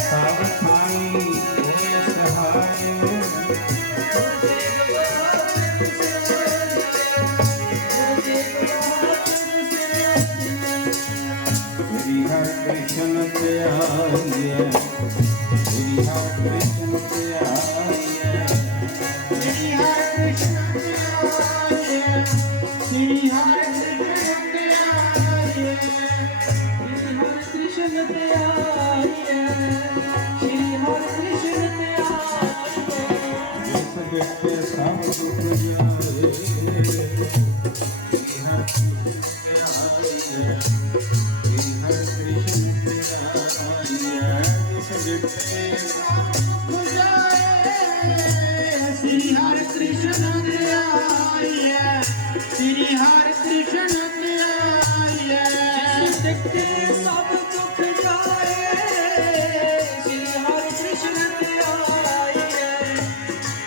ਸਭ ਥਾਈ ਹੋਏ ਸਹਾਈ ਸ੍ਰੀ ਹਰਿ ਕ੍ਰਿਸ਼ਨ ਤੇ ਸ੍ਰੀ ਹਰਿ ਕ੍ਰਿਸ਼ਨ ਤੇ ਸ੍ਰੀ ਹਰਿ ਕ੍ਰਿਸ਼ਨ ਤੇ ਆਈਏ ਸਭ ਦੁੱਖ ਜਾਏ ਮੇਰੀ ਹਰ ਕ੍ਰਿਸ਼ਨ ਤੇ ਆਈਏ ਮੇਰੀ ਕ੍ਰਿਸ਼ਨ ਤੇ ਆਈਏ ਸ੍ਰੀ ਹਰਿ ਕ੍ਰਿਸ਼ਨ ਧਿਆਈਐ ਜਿਸ ਸਿੱਖੇ ਸਭ ਦੁੱਖ ਜਾਏ ਸ੍ਰੀ ਹਰਿ ਕ੍ਰਿਸ਼ਨ ਧਿਆਈਐ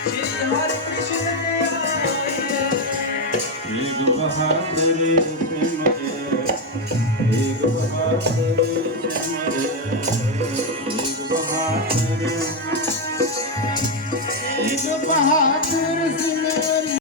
ਸ੍ਰੀ ਹਰਿ ਕ੍ਰਿਸ਼ਨ ਧਿਆਈਐ ਏਕ ਬਹਾਦਰ ਪ੍ਰੇਮ ਦੇ ਏਕ ਬਹਾਦਰ ਪ੍ਰੇਮ ਦੇ ਏਕ ਬਹਾਦਰ ਏਕ ਬਹਾਦਰ ਸਿਮਰ।